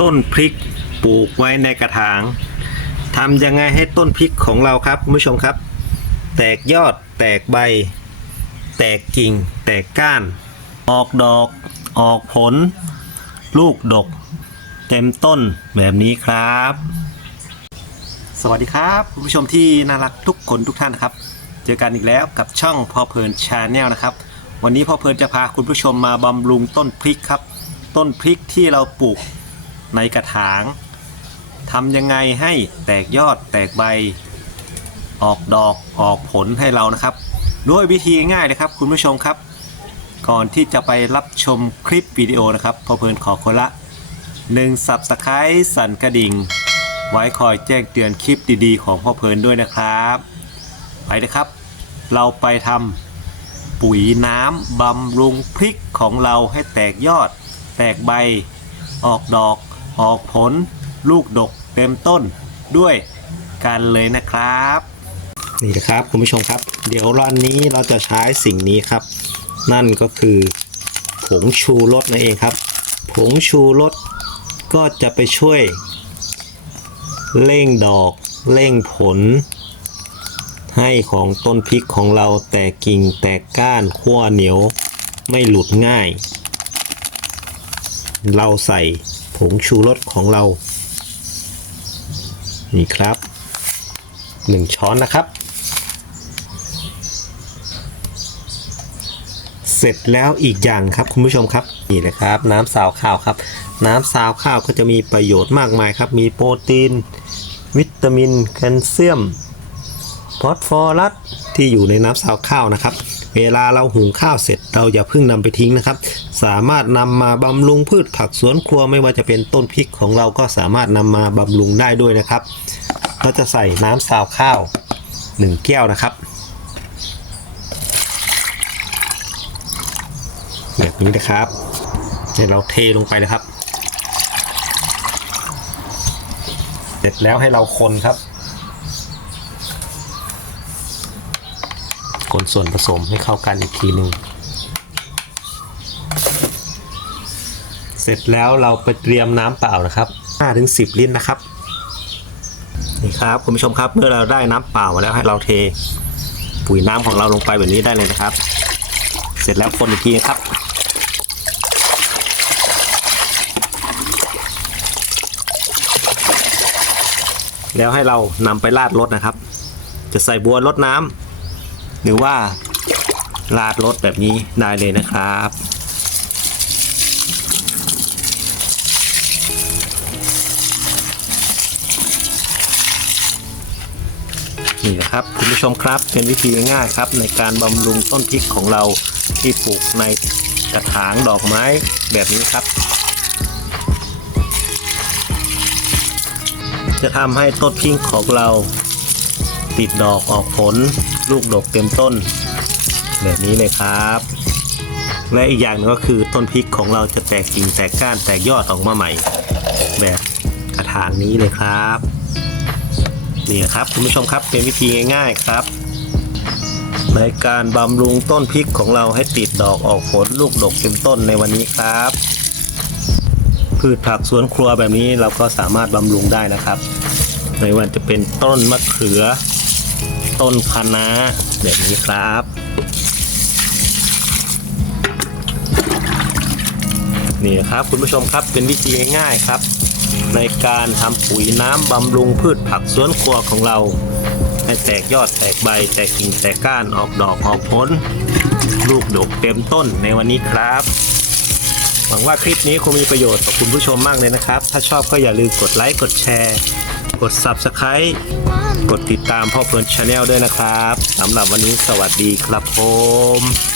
ต้นพริกปลูกไว้ในกระถางทำยังไงให้ต้นพริกของเราครับคุณผู้ชมครับ แตกยอด แตกใบ แตกกิ่ง แตกก้าน ออกดอก ออกผล ลูกดก เต็มต้นแบบนี้ครับ สวัสดีครับคุณผู้ชมที่น่ารักทุกคนทุกท่านนะครับ เจอกันอีกแล้วกับช่องพ่อเพลินชาแนลนะครับ วันนี้พ่อเพลินจะพาคุณผู้ชมมาบำรุงต้นพริกครับ ต้นพริกที่เราปลูก ในกระถางทำยังไงให้แตกยอดแตกใบ ออกดอกออกผลให้เรานะครับ ด้วยวิธีง่ายเลยครับ คุณผู้ชมครับ ก่อนที่จะไปรับชมคลิปวิดีโอนะครับพ่อเพลินขอคนละ1 Subscribe สั่นกระดิ่ง ไว้คอยแจ้งเตือนคลิปดีๆ ของพ่อเพลินด้วยนะครับ ไปนะครับ เราไปทำปุ๋ยน้ำบำรุงพริกของเราให้แตกยอด แตกใบ ออกดอก ออกผลลูกดกเต็มต้นด้วยกันเลยนะครับ นี่นะครับคุณผู้ชมครับ เดี๋ยวรอนนี้เราจะใช้สิ่งนี้ครับ นั่นก็คือผงชูรสนั่นเองครับ ผงชูรสก็จะไปช่วยเร่งดอกเร่งผล ให้ของต้นพริกของเราแตกกิ่งแตกก้านขั้วเหนียวไม่หลุดง่าย เราใส่ ผงชูรสของเรา นี่ครับหนึ่งช้อนนะครับ เสร็จแล้วอีกอย่างครับคุณผู้ชมครับ นี่นะครับ น้ำสาวข้าวครับ น้ำสาวข้าวก็จะมีประโยชน์มากมายครับ มีโปรตีน วิตามินแคลเซียมฟอสฟอรัสที่อยู่ในน้ำสาวข้าวนะครับ เวลาเราหุงข้าวเสร็จเราอย่าเพิ่งนำไปทิ้งนะครับ สามารถนำมาบำรุงพืชผักสวนครัวไม่ว่าจะเป็นต้นพริกของเราก็สามารถนำมาบำรุงได้ด้วยนะครับ เราจะใส่น้ำสาวข้าว 1 แก้วนะครับ แบบนี้นะครับเดี๋ยวเราเทลงไปเลยครับ เสร็จแล้วให้เราคนครับ คนส่วนผสมให้เข้ากันอีกทีหนึ่งเสร็จแล้วเราไปเตรียมน้ำเปล่านะครับ5-10 ลิตรนะครับนี่ครับคุณผู้ชมครับเมื่อเราได้น้ำเปล่ามาแล้วให้เราเทปุ๋ยน้ำของเราลงไปแบบนี้ได้เลยนะครับ เสร็จแล้วคนอีกทีนครับแล้วให้เรานำไปราดรถนะครับ จะใส่บัวรดน้ำ หรือว่าราดรถแบบนี้ได้เลยนะครับ นี่นะครับคุณผู้ชมครับเป็นวิธีง่ายครับ ในการบำรุงต้นพริกของเราที่ปลูกในกระถางดอกไม้แบบนี้ครับ จะทำให้ต้นพริกของเราติดดอกออกผล ลูกดกเต็มต้น แบบนี้เลยครับ และอีกอย่างหนึงก็คือต้นพริกของเราจะแตกกิ่งแตกก้านแตกยอดออกมาใหม่ แบบกระถางนี้เลยครับนี่ครับคุณผู้ชมครับเป็นวิธีง่าย ๆครับ ในการบำรุงต้นพริกของเราให้ติดดอกออกผลลูกดกเต็มต้นในวันนี้ครับ พืชผักสวนครัวแบบนี้เราก็สามารถบำรุงได้นะครับ ไม่ว่าจะเป็นต้นมะเขือ ต้นคะน้าแบบนี้ครับ นี่นะครับคุณผู้ชมครับเป็นวิธีง่ายๆครับ ในการทำปุ๋ยน้ำบำรุงพืชผักสวนครัวของเรา ให้แตกยอดแตกใบ แตกกิ่งแตกก้านออกดอกออกผลลูกดกเต็มต้นในวันนี้ครับหวังว่าคลิปนี้คงมีประโยชน์กับคุณผู้ชมมากเลยนะครับ ถ้าชอบก็อย่าลืมกดไลค์กดแชร์ ด Subscribe กดติดตามพ่อเพลินชาแนลด้วยนะครับสำหรับวันนี้สวัสดีครับผม